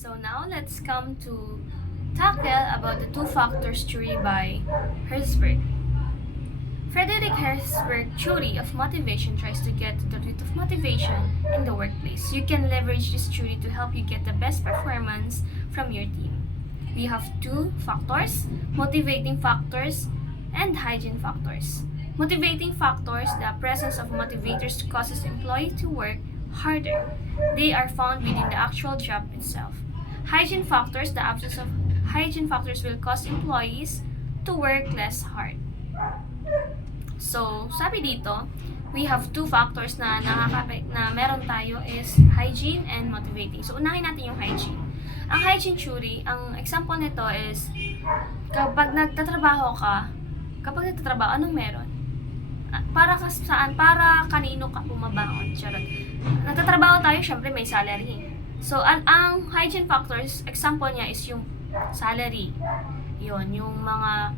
So now let's come to tackle about the two factors theory by Herzberg. Frederick Herzberg theory of motivation tries to get to the root of motivation in the workplace. You can leverage this theory to help you get the best performance from your team. We have two factors, motivating factors and hygiene factors. Motivating factors, the presence of motivators causes employees to work harder. They are found within the actual job itself. Hygiene factors, the absence of hygiene factors will cause employees to work less hard. So, sabi dito, we have two factors na na meron tayo is hygiene and motivating. So, unahin natin yung hygiene. Ang hygiene theory, ang example nito is kapag nagtatrabaho ka, anong meron? Para saan? Para kanino ka bumabangon? Charot. Nagtatrabaho tayo, syempre may salary. So, ang hygiene factors, example niya is yung salary. Yun, yung mga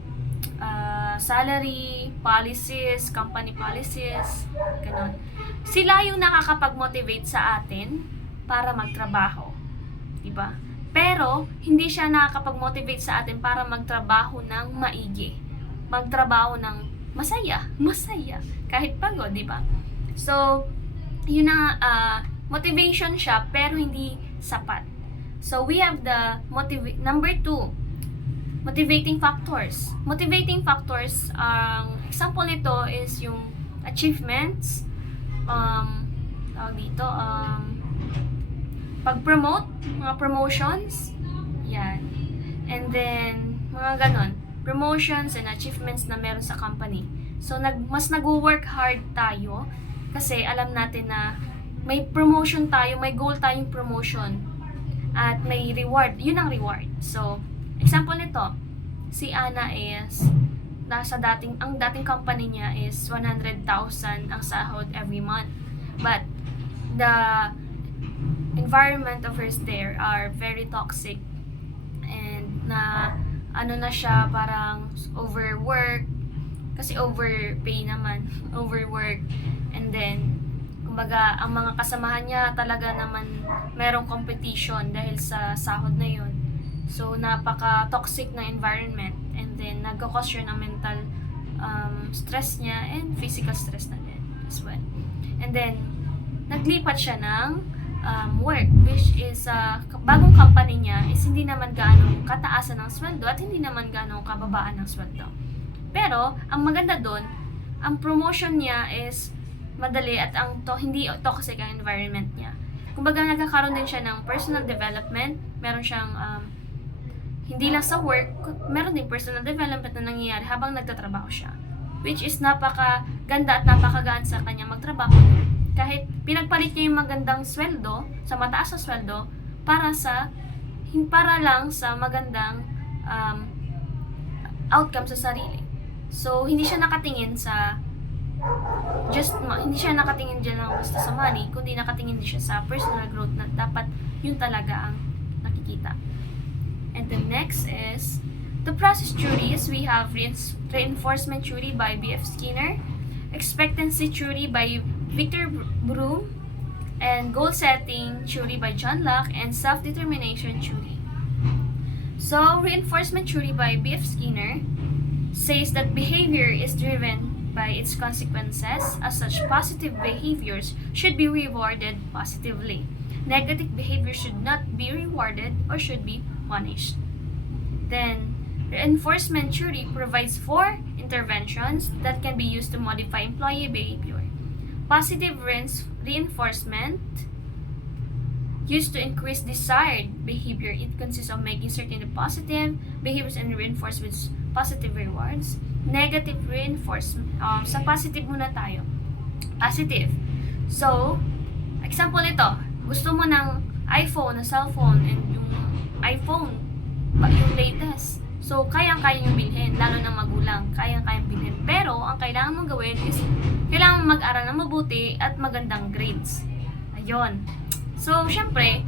salary, policies, company policies, ganun. Sila yung nakakapag-motivate sa atin para magtrabaho. Diba? Pero, hindi siya nakakapag-motivate sa atin para magtrabaho ng maigi. Magtrabaho ng masaya. Kahit pagod, diba? So, yun na, motivation siya, pero hindi sapat. So, we have the number 2, motivating factors. Motivating factors, ang example nito is yung achievements, pag-promote, mga promotions, yan. And then, mga ganon, promotions and achievements na meron sa company. So, mas nag-work hard tayo kasi alam natin na may promotion tayo, may goal tayong promotion at may reward. Yun ang reward. So, example nito, si Ana is ang dating company niya is 100,000 ang sahod every month. But the environment of hers there are very toxic and na siya parang overwork kasi overpay naman, overwork, and then kumbaga ang mga kasamahan niya talaga naman merong competition dahil sa sahod na yun. So, napaka-toxic na environment. And then, nagkakos siya ng mental stress niya and physical stress na din as well. And then, naglipat siya ng work, which is bagong company niya is hindi naman gaano kataasan ng sweldo at hindi naman gaano kababaan ng sweldo. Pero, ang maganda doon, ang promotion niya is madali at hindi toxic ang environment niya. Kumbaga, nagkakaroon din siya ng personal development. Meron siyang hindi lang sa work, meron din personal development na nangyayari habang nagtatrabaho siya. Which is napakaganda at napakagaan sa kanya magtrabaho. Kahit pinagpalit niya yung magandang sweldo, sa mataas na sweldo, para lang sa magandang outcome sa sarili. So, hindi siya nakatingin dyan lang basta sa money, kundi nakatingin din siya sa personal growth na dapat yun talaga ang nakikita. And the next is the process theories. We have reinforcement theory by B.F. Skinner, expectancy theory by Victor Broom, and goal setting theory by John Locke, and self-determination theory. So, reinforcement theory by B.F. Skinner says that behavior is driven by its consequences. As such, positive behaviors should be rewarded positively. Negative behavior should not be rewarded or should be punished. Then, reinforcement theory provides 4 interventions that can be used to modify employee behavior. Positive reinforcement used to increase desired behavior. It consists of making certain positive behaviors and reinforced with positive rewards. Negative reinforcement, sa positive muna tayo. Positive. So, example nito, gusto mo ng iPhone, na cellphone, and yung iPhone, yung latest. So, kayang-kaya yung bilhin, lalo ng magulang, kayang-kayang bilhin. Pero, ang kailangan mong gawin is, kailangan mag-aral ng mabuti at magandang grades. Ayun. So, syempre,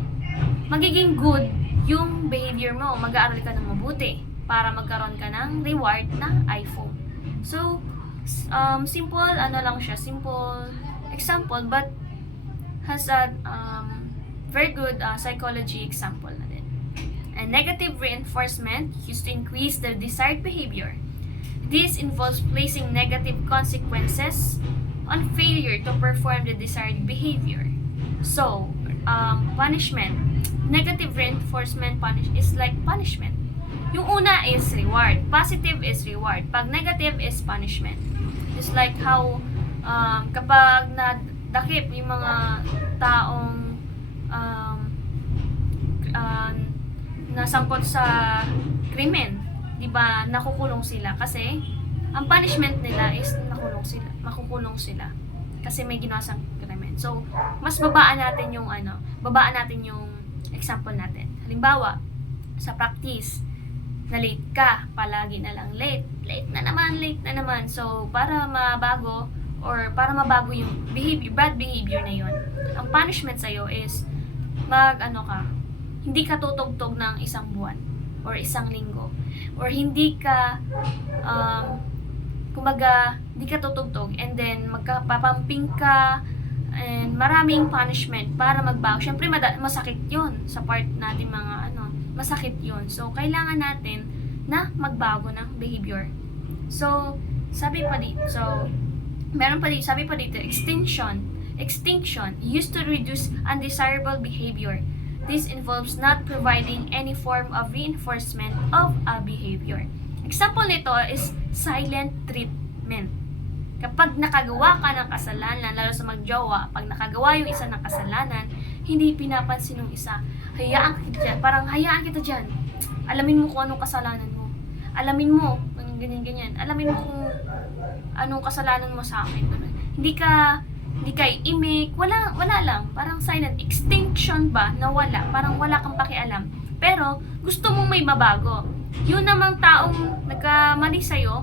magiging good yung behavior mo. Mag-aaral ka ng mabuti para magkaroon ka ng reward na iPhone. So, simple example, but has a very good psychology example na din. negative reinforcement used to increase the desired behavior. This involves placing negative consequences on failure to perform the desired behavior. So, punishment. Negative reinforcement is like punishment. Yung una is reward. Positive is reward. Pag negative is punishment. Just like how kapag nadakip yung mga taong nasangkot sa krimen, 'di ba? Nakukulong sila kasi ang punishment nila is makukulong sila kasi may ginawa sa krimen. So, mas babaan natin yung example natin. Halimbawa, sa practice, na late ka, palagi na lang late na naman. So, para mabago yung bad behavior na yon, ang punishment sa'yo is hindi ka tutugtog ng isang buwan or isang linggo, or hindi ka hindi ka tutugtog, and then magpapamping ka, and maraming punishment para magbago. Syempre masakit yun sa part natin masakit yun. So, kailangan natin na magbago ng behavior. So, sabi pa dito, extinction used to reduce undesirable behavior. This involves not providing any form of reinforcement of a behavior. Example nito is silent treatment. Kapag nakagawa ka ng kasalanan, lalo sa magjowa, pag nakagawa yung isa ng kasalanan, hindi pinapansin ng isa. Hayaan kita dyan. Alamin mo kung anong kasalanan mo. Alamin mo, ganyan. Alamin mo kung anong kasalanan mo sa akin. Hindi ka imik, wala lang. Parang silent extinction ba na wala. Parang wala kang pakialam. Pero, gusto mong may mabago. Yun namang taong nagkamali sa'yo,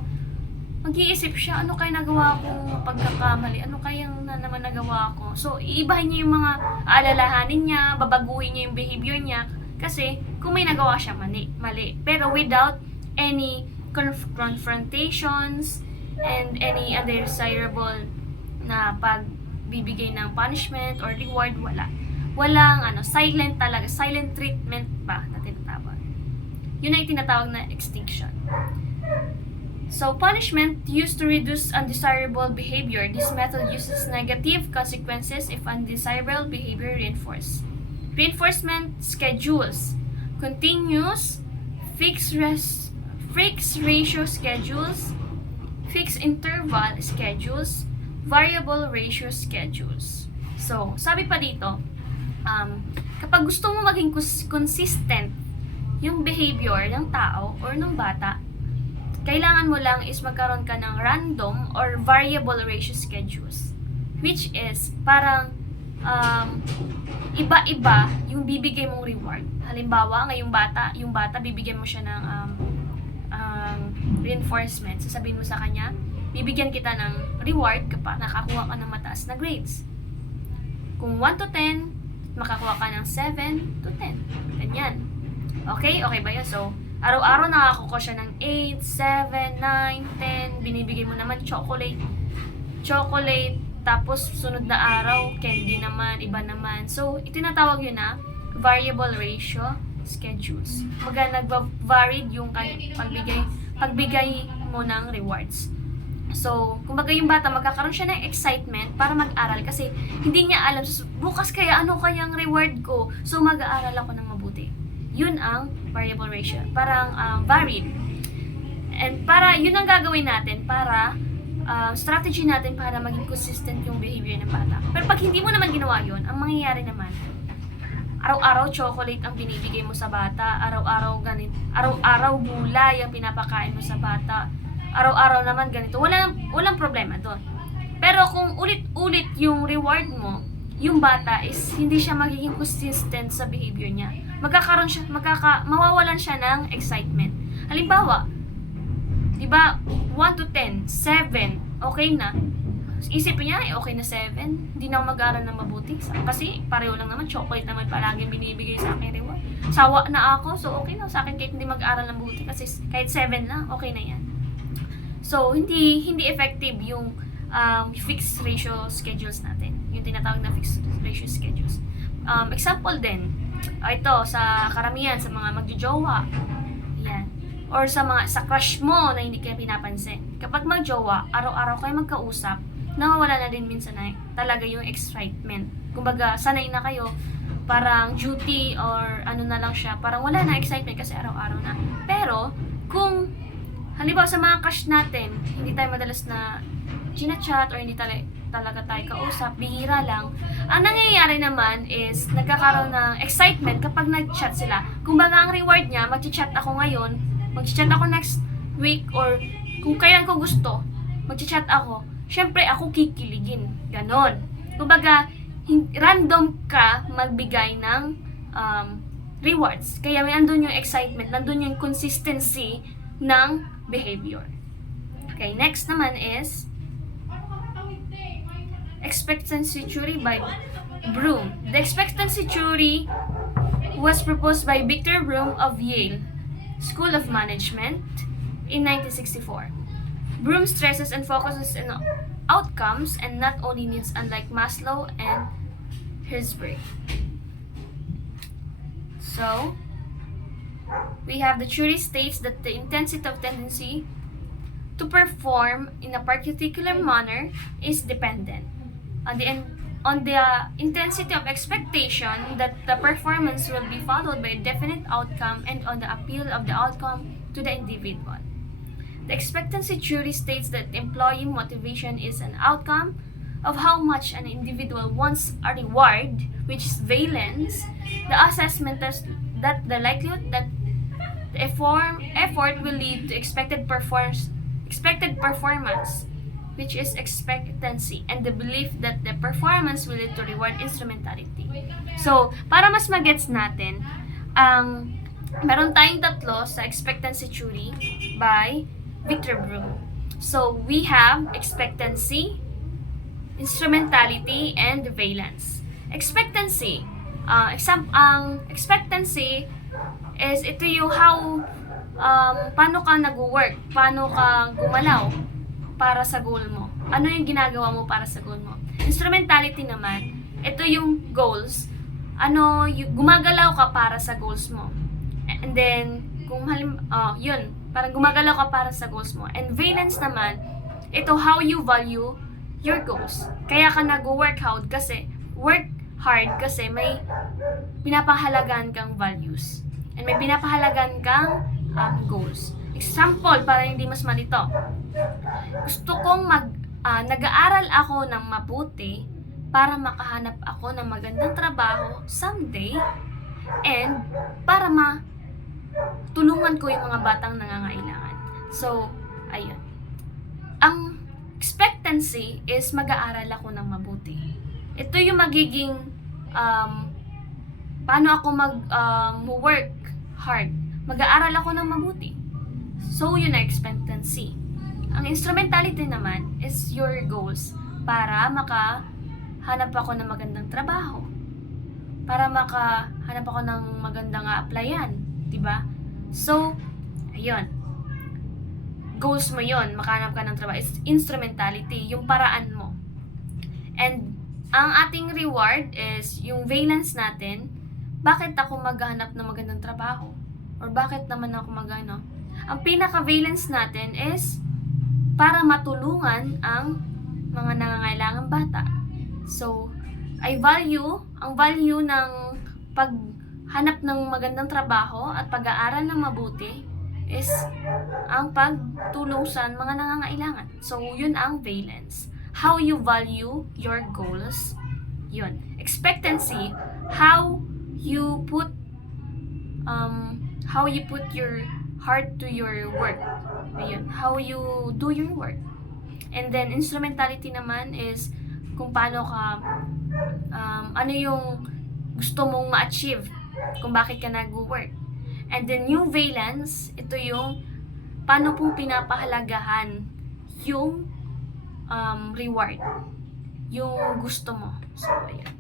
mag-iisip siya, ano kaya nagawa kong pagkakamali? Ano kayang naman nagawa ko? So, iibahin niya yung mga alalahanin niya, babaguhin niya yung behavior niya, kasi kung may nagawa siya mali. Pero without any confrontations and any undesirable na pagbibigay ng punishment or reward, walang silent talaga, silent treatment ba na tinatawag. Yun ay tinatawag na extinction. So, punishment used to reduce undesirable behavior. This method uses negative consequences if undesirable behavior reinforced. Reinforcement schedules: continuous, fixed ratio schedules, fixed interval schedules, variable ratio schedules. So, sabi pa dito, kapag gusto mo maging consistent yung behavior ng tao or ng bata, kailangan mo lang is magkaroon ka ng random or variable ratio schedules, which is parang iba-iba yung bibigay mong reward. Halimbawa, ngayong yung bata bibigyan mo siya ng reinforcement. Sasabihin mo sa kanya, bibigyan kita ng reward kapag nakakuha ka ng mataas na grades. Kung 1 to 10, makakuha ka ng 7 to 10. Ganyan. Okay ba yun? So, araw-araw nakakuha siya ng 8, 7, 9, 10. Binibigay mo naman chocolate. Tapos, sunod na araw, candy naman, iba naman. So, itinatawag yun na variable ratio schedules. Nag-varied yung pagbigay mo ng rewards. So, kumbaga yung bata, magkakaroon siya ng excitement para mag-aral kasi hindi niya alam, bukas kaya ano kayang reward ko? So, mag-aaral ako ng mabuti. Yun ang variable ratio. Parang varied. And yun ang gagawin natin para strategy natin para maging consistent yung behavior ng bata. Pero pag hindi mo naman ginawa yun, ang mangyayari naman, araw-araw chocolate ang binibigay mo sa bata, araw-araw gulay ang pinapakain mo sa bata, araw-araw naman ganito, walang problema doon. Pero kung ulit-ulit yung reward mo, yung bata is hindi siya magiging consistent sa behavior niya. Mawawalan siya ng excitement. Halimbawa, di ba, 1 to 10, 7, okay na. Isipin niya, okay na 7, hindi na ako mag-aaral ng mabuti. Kasi pareho lang naman, chocolate naman palagi binibigay sa akin reward. Sawa na ako, so okay na sa akin kahit hindi mag-aaral ng mabuti kasi kahit 7 lang, okay na yan. So, hindi effective yung fixed ratio schedules natin. Yung tinatawag na fixed ratio schedules. Example din, ito, sa karamihan, sa mga magjojowa. Yan. Or sa crush mo na hindi kayo pinapansin. Kapag magjowa, araw-araw kayo magkausap, nawawala na din minsan na talaga yung excitement. Kumbaga, sanay na kayo, parang duty or ano na lang siya, parang wala na excitement kasi araw-araw na. Pero, kung halimbawa sa mga crush natin, hindi tayo madalas na chinachat or hindi talaga tayo kausap, bihira lang. Ang nangyayari naman is nagkakaroon ng excitement kapag nag-chat sila. Kumbaga ang reward niya, mag-chat ako ngayon, mag-chat ako next week, or kung kailan ko gusto, mag-chat ako. Syempre ako kikiligin. Ganon. Kumbaga, random ka magbigay ng rewards. Kaya may andun yung excitement, nandun yung consistency ng behavior. Okay, next naman is expectancy theory by Broom. The expectancy theory was proposed by Victor Broom of Yale School of Management in 1964. Broom stresses and focuses on outcomes and not only needs, unlike Maslow and Herzberg. So, we have the theory states that the intensity of tendency to perform in a particular manner is dependent on the intensity of expectation that the performance will be followed by a definite outcome and on the appeal of the outcome to the individual. The expectancy theory states that employee motivation is an outcome of how much an individual wants a reward, which is valence, the assessment that the likelihood that the effort will lead to expected performance, which is expectancy, and the belief that the performance will lead to reward instrumentality. So, para mas magets natin, meron tayong tatlo sa expectancy theory by Victor Broom. So, we have expectancy, instrumentality, and valence. Expectancy. Ang expectancy is ito yung paano ka nag-work, paano ka gumalaw para sa goal mo. Ano yung ginagawa mo para sa goal mo. Instrumentality naman, ito yung goals. Gumagalaw ka para sa goals mo. And then, yun, parang gumagalaw ka para sa goals mo. And valence naman, ito how you value your goals. Kaya ka nag-work hard kasi may pinapahalagan kang values. And may pinapahalagan kang goals. Example, para hindi mas malito. Gusto kong nag-aaral ako ng mabuti para makahanap ako ng magandang trabaho someday and para tulungan ko yung mga batang nangangailangan. So, ayun. Ang expectancy is mag-aaral ako ng mabuti. Ito yung magiging paano ako work hard. Mag-aaral ako ng mabuti. So, yun na expectancy. Ang instrumentality naman is your goals para makahanap ako ng magandang trabaho. Para makahanap ako ng magandang applyan. Diba? So, ayun. Goals mo yun, makahanap ka ng trabaho. It's instrumentality, yung paraan mo. And, ang ating reward is yung valence natin. Bakit ako maghanap ng magandang trabaho? Or bakit naman ako ang pinaka-valence natin is para matulungan ang mga nangangailangang bata. So, ang value ng paghanap ng magandang trabaho at pag-aaral ng mabuti is ang pagtulong sa mga nangangailangan. So, yun ang valence. How you value your goals, yun. Expectancy, how you put your heart to your work. Ayun, how you do your work. And then, instrumentality naman is kung paano ka, ano yung gusto mong ma-achieve, kung bakit ka nag-work. And then, yung valence, ito yung paano pong pinapahalagahan yung reward, yung gusto mo. So, ayun.